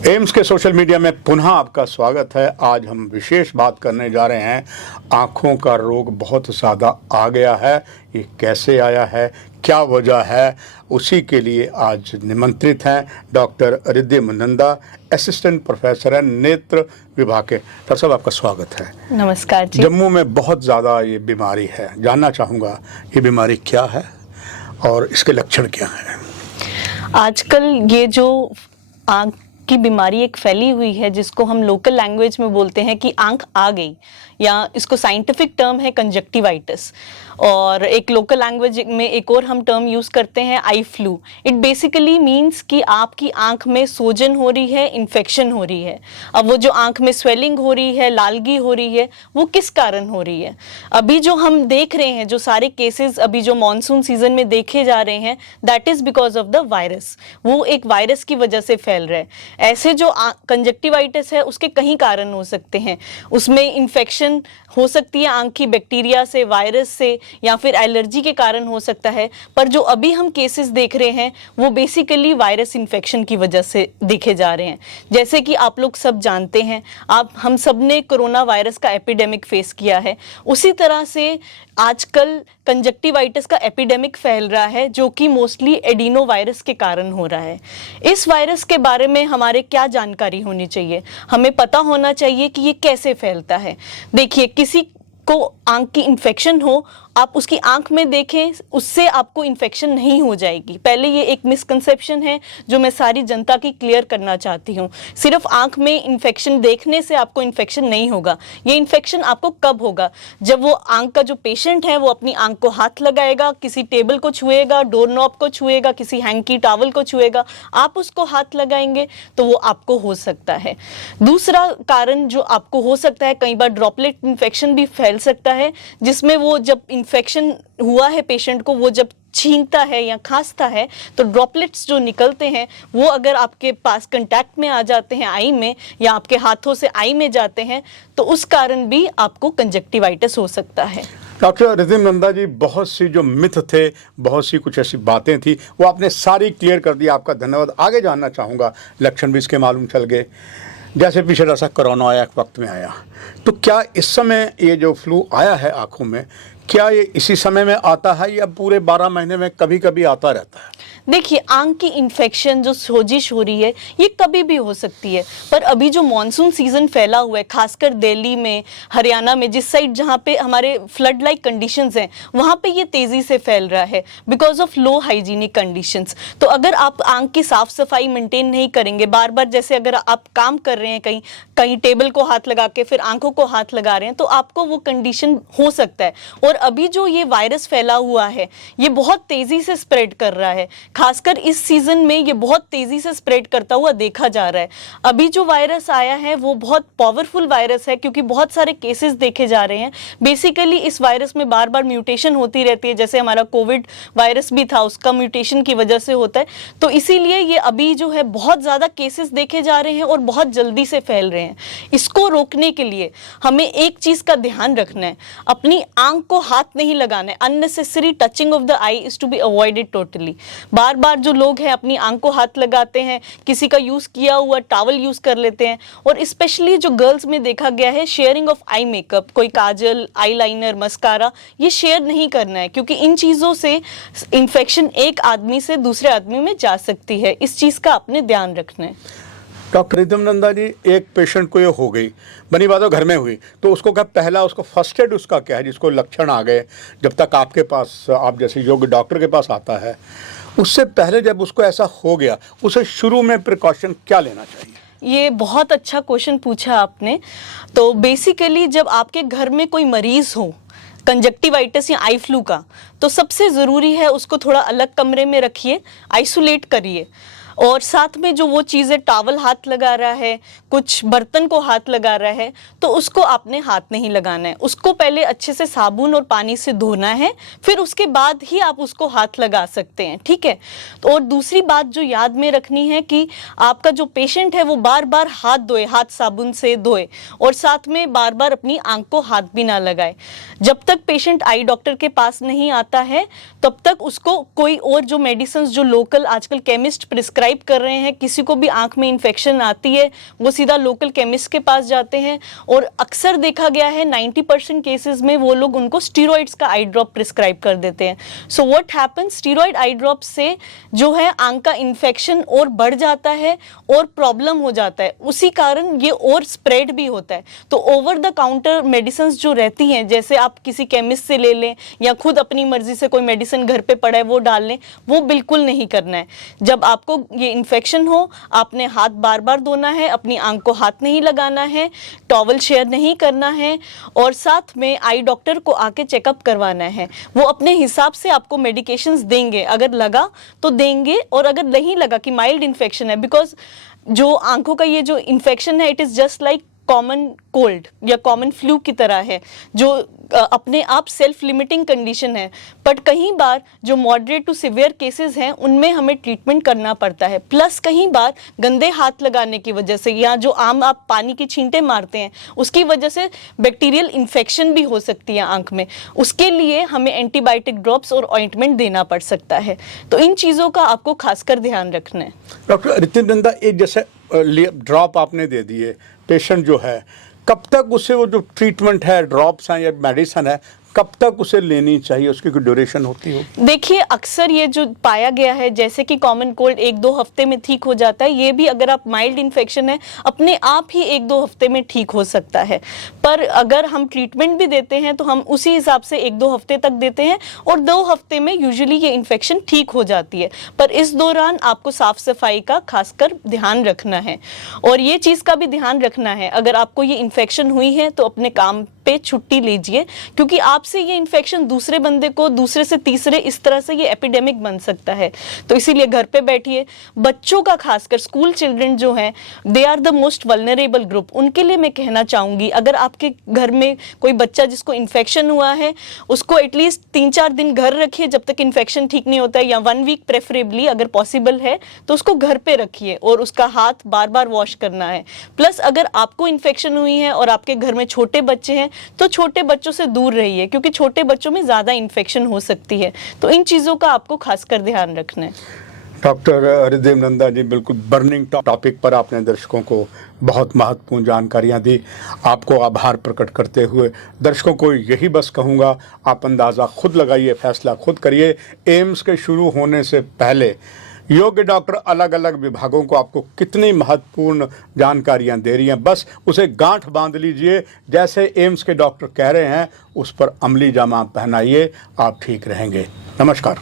AIIMS के social media में पुनः आपका स्वागत है। आज हम विशेष बात करने जा रहे हैं। आँखों का रोग बहुत ज़्यादा आ गया है, ये कैसे आया है, क्या वजह है, उसी के लिए आज निमंत्रित हैं doctor Riddhim Nanda, assistant professor हैं नेत्र विभाग के। डॉक्टर साहब, आपका स्वागत है। नमस्कार जी। जम्मू में बहुत ज़्यादा ये बीमारी है, जानना चाहूँगा ये बीमारी क्या है और इसके लक्षण क्या हैं। आजकल ये जो आँख की बीमारी एक फैली हुई है, जिसको हम लोकल लैंग्वेज में बोलते हैं कि आंख आ गई, या इसको साइंटिफिक टर्म है कंजक्टिवाइटिस, और एक लोकल लैंग्वेज में एक और हम टर्म यूज करते हैं eye flu. It basically means कि आपकी आंख में सोजन हो रही है, इन्फेक्शन हो रही है। अब वो जो आंख में स्वेलिंग हो रही है, लालगी हो रही है, वो किस कारण हो रही है? अभी जो हम देख रहे हैं, जो सारे केसेस अभी जो मॉनसून सीजन में देखे जा रहे हैं, that is because of the virus. वो एक वायरस की वजह से फैल रहा है। ऐसे जो कंजक्टिवाइटिस है, उसके कई कारण हो सकते हैं। उसमें इन्फेक्शन हो सकती है आंख की बैक्टीरिया से, वायरस से, या फिर एलर्जी के कारण हो सकता है। पर जो अभी हम केसेस देख रहे हैं, वो बेसिकली वायरस इन्फेक्शन की वजह से देखे जा रहे हैं। जैसे कि आप लोग सब जानते हैं, हम सब ने कोरोना वायरस का एपिडेमिक फेस किया है। उसी तरह से आजकल कंजक्टिवाइटिस का एपिडेमिक फैल रहा है, जो कि मोस्टली एडिनो वायरस के कारण हो रहा है। इस वायरस के बारे में हमारे क्या जानकारी होनी चाहिए? हमें पता होना चाहिए कि ये कैसे फैलता है। देखिए, किसी को आंख की इन्फेक्शन हो, आप उसकी आंख में देखें, उससे आपको इन्फेक्शन नहीं हो जाएगी। पहले ये एक मिसकंसेप्शन है जो मैं सारी जनता की क्लियर करना चाहती हूँ। सिर्फ आंख में इन्फेक्शन देखने से आपको इन्फेक्शन नहीं होगा। ये इन्फेक्शन आपको कब होगा? जब वो आंख का जो पेशेंट है, वो अपनी आंख को हाथ लगाएगा, किसी टेबल को छुएगा, डोर नॉब को छुएगा, किसी हैंकी टॉवल को छुएगा, आप उसको हाथ लगाएंगे तो वो आपको हो सकता है। दूसरा कारण जो आपको हो सकता है, कई बार ड्रॉपलेट इन्फेक्शन भी फैल सकता है, जिसमें वो जब इन्फेक्शन हुआ है पेशेंट को, वो जब छींकता है या खांसता है, तो ड्रॉपलेट्स जो निकलते हैं, वो अगर आपके पास कांटेक्ट में आ जाते हैं आई में, या आपके हाथों से आई में जाते हैं, तो उस कारण भी आपको कंजक्टिवाइटिस हो सकता है। डॉक्टर रिद्धिम नंदा जी, बहुत सी जो मिथ थे, बहुत सी कुछ ऐसी बातें थी, वो आपने सारी क्लियर कर दी। आपका धन्यवाद। आगे जानना चाहूँगा, लक्षण भी इसके मालूम चल गए। जैसे पिछले ऐसा कोरोना आया, एक वक्त में आया, तो क्या इस समय ये जो फ्लू आया है आँखों में, क्या ये इसी समय में आता है या पूरे 12 महीने में कभी कभी आता रहता है? देखिए, आंख की इन्फेक्शन जो सोजिश हो रही है, ये कभी भी हो सकती है। पर अभी जो मॉनसून सीजन फैला हुआ है, खासकर दिल्ली में, हरियाणा में, जिस साइड जहाँ पे हमारे फ्लड लाइक कंडीशंस हैं, वहाँ पे ये तेजी से फैल रहा है because of low hygienic conditions. तो अगर आप आंख की साफ सफाई मेंटेन नहीं करेंगे, बार बार जैसे अगर आप काम कर रहे हैं, कहीं कहीं टेबल को हाथ लगा के फिर आंखों को हाथ लगा रहे हैं, तो आपको वो कंडीशन हो सकता है। और अभी जो ये वायरस फैला हुआ है, ये बहुत तेजी से स्प्रेड कर रहा है। खासकर इस सीजन में ये बहुत तेजी से स्प्रेड करता हुआ देखा जा रहा है। अभी जो वायरस आया है, वो बहुत पावरफुल वायरस है, क्योंकि बहुत सारे केसेस देखे जा रहे हैं। बेसिकली इस वायरस में बार बार म्यूटेशन होती रहती है, जैसे हमारा कोविड वायरस भी था, उसका म्यूटेशन की वजह से होता है। तो इसीलिए ये अभी जो है बहुत ज्यादा केसेस देखे जा रहे हैं और बहुत जल्दी से फैल रहे हैं। इसको रोकने के लिए हमें एक चीज का ध्यान रखना है, अपनी आंख को हाथ नहीं लगाना है। Unnecessary touching of the eye is to be avoided totally. बार बार जो लोग हैं अपनी आंख को हाथ लगाते हैं, किसी का यूज किया हुआ टॉवल यूज कर लेते हैं। और स्पेशली जो गर्ल्स में देखा गया है, शेयरिंग ऑफ आई मेकअप, कोई काजल, आईलाइनर, मस्कारा, ये शेयर नहीं करना है, क्योंकि इन चीजों से इन्फेक्शन एक आदमी से दूसरे आदमी में जा सकती है। इस चीज का अपने ध्यान रखना है। डॉक्टर रिद्धिम नंदा जी, एक पेशेंट को ये हो गई, बनी बात घर में हुई, तो उसको क्या पहला उसको फर्स्ट एड उसका क्या है, जिसको लक्षण आ गए, जब तक आपके पास, आप जैसे योग्य डॉक्टर के पास आता है, उससे पहले जब उसको ऐसा हो गया, उसे शुरू में प्रिकॉशन क्या लेना चाहिए? ये बहुत अच्छा क्वेश्चन पूछा आपने। तो बेसिकली जब आपके घर में कोई मरीज हो कंजक्टिवाइटिस या आई फ्लू का, तो सबसे ज़रूरी है उसको थोड़ा अलग कमरे में रखिए, आइसोलेट करिए। और साथ में जो वो चीज़ें, टॉवल हाथ लगा रहा है, कुछ बर्तन को हाथ लगा रहा है, तो उसको आपने हाथ नहीं लगाना है। उसको पहले अच्छे से साबुन और पानी से धोना है, फिर उसके बाद ही आप उसको हाथ लगा सकते हैं, ठीक है? तो और दूसरी बात जो याद में रखनी है कि आपका जो पेशेंट है वो बार बार हाथ धोए, हाथ साबुन से धोए, और साथ में बार बार अपनी आंख को हाथ भी ना लगाए। जब तक पेशेंट आई डॉक्टर के पास नहीं आता है, तब तक उसको कोई और जो मेडिसिन जो लोकल आजकल केमिस्ट प्रिस्क्राइब प्रिस्क्राइब कर रहे हैं, किसी को भी आंख में इन्फेक्शन आती है वो सीधा लोकल केमिस्ट के पास जाते हैं, और अक्सर देखा गया है 90% केसेस में वो लोग उनको स्टीरॉइड्स का आई ड्रॉप प्रिस्क्राइब कर देते हैं। So what happens, steroid I drop से जो है आंख का इन्फेक्शन और बढ़ जाता है और प्रॉब्लम हो जाता है, उसी कारण ये और स्प्रेड भी होता है। तो ओवर द काउंटर मेडिसिन जो रहती हैं, जैसे आप किसी केमिस्ट से ले लें या खुद अपनी मर्जी से कोई मेडिसिन घर पे पड़ा है वो डाल लें, वो बिल्कुल नहीं करना है। जब आपको ये इन्फेक्शन हो, आपने हाथ बार बार धोना है, अपनी आंख को हाथ नहीं लगाना है, टॉवल शेयर नहीं करना है, और साथ में आई डॉक्टर को आके चेकअप करवाना है। वो अपने हिसाब से आपको मेडिकेशंस देंगे, अगर लगा तो देंगे, और अगर नहीं लगा कि माइल्ड इन्फेक्शन है, बिकॉज जो आंखों का ये जो इन्फेक्शन है it is just like common cold या कॉमन फ्लू की तरह है, जो अपने आप सेल्फ लिमिटिंग कंडीशन है। बट कई बार जो मॉडरेट टू सिवियर केसेस हैं उनमें हमें ट्रीटमेंट करना पड़ता है। प्लस कई बार गंदे हाथ लगाने की वजह से या जो आम आप पानी की छींटे मारते हैं उसकी वजह से बैक्टीरियल इन्फेक्शन भी हो सकती है आंख में, उसके लिए हमें एंटीबायोटिक ड्रॉप्स और ऑइंटमेंट देना पड़ सकता है। तो इन चीज़ों का आपको खासकर ध्यान रखना है। डॉक्टर रितिन नंदा, एक जैसे ड्रॉप आपने दे दिए, पेशेंट जो है कब तक उसे वो जो ट्रीटमेंट है, ड्रॉप्स हैं या मेडिसिन है, कब तक उसे लेनी चाहिए, उसकी कोई ड्यूरेशन होती हो? देखिए अक्सर ये जो पाया गया है, जैसे कि कॉमन कोल्ड 1-2 हफ्ते में ठीक हो जाता है, ये भी अगर आप माइल्ड इन्फेक्शन है अपने आप ही 1-2 हफ्ते में ठीक हो सकता है। पर अगर हम ट्रीटमेंट भी देते हैं तो हम उसी हिसाब से 1-2 हफ्ते तक देते हैं, और 2 हफ्ते में यूजुअली ये इन्फेक्शन ठीक हो जाती है। पर इस दौरान आपको साफ सफाई का खासकर ध्यान रखना है, और ये चीज़ का भी ध्यान रखना है, अगर आपको ये इन्फेक्शन हुई है तो अपने काम पे छुट्टी लीजिए, क्योंकि आपसे ये इन्फेक्शन दूसरे बंदे को, दूसरे से तीसरे, इस तरह से ये एपिडेमिक बन सकता है। तो इसीलिए घर पे बैठिए। बच्चों का खासकर स्कूल चिल्ड्रन जो हैं, they are the most vulnerable group, उनके लिए मैं कहना चाहूँगी अगर आपके घर में कोई बच्चा जिसको इन्फेक्शन हुआ है उसको एटलीस्ट 3-4 दिन घर रखिए जब तक इन्फेक्शन ठीक नहीं होता है, या 1 वीक प्रेफरेबली अगर पॉसिबल है तो उसको घर पे रखिए, और उसका हाथ बार बार वॉश करना है। प्लस अगर आपको इन्फेक्शन हुई है और आपके घर में छोटे बच्चे हैं तो छोटे बच्चों से दूर रहिए, क्योंकि छोटे बच्चों में ज़्यादा इन्फेक्शन हो सकती है। तो इन चीज़ों का आपको खासकर ध्यान रखना है। डॉक्टर हरिदेव नंदा जी, बिल्कुल बर्निंग टॉपिक पर आपने दर्शकों को बहुत महत्वपूर्ण जानकारियां दी। आपको आभार प्रकट करते हुए दर्शकों को यही बस कहूँगा, आप अंदाज़ा खुद लगाइए, फैसला खुद करिए। एम्स के शुरू होने से पहले योग्य डॉक्टर अलग अलग विभागों को आपको कितनी महत्वपूर्ण जानकारियां दे रही हैं, बस उसे गांठ बांध लीजिए। जैसे एम्स के डॉक्टर कह रहे हैं उस पर अमली जामा पहनाइए, आप ठीक रहेंगे। नमस्कार।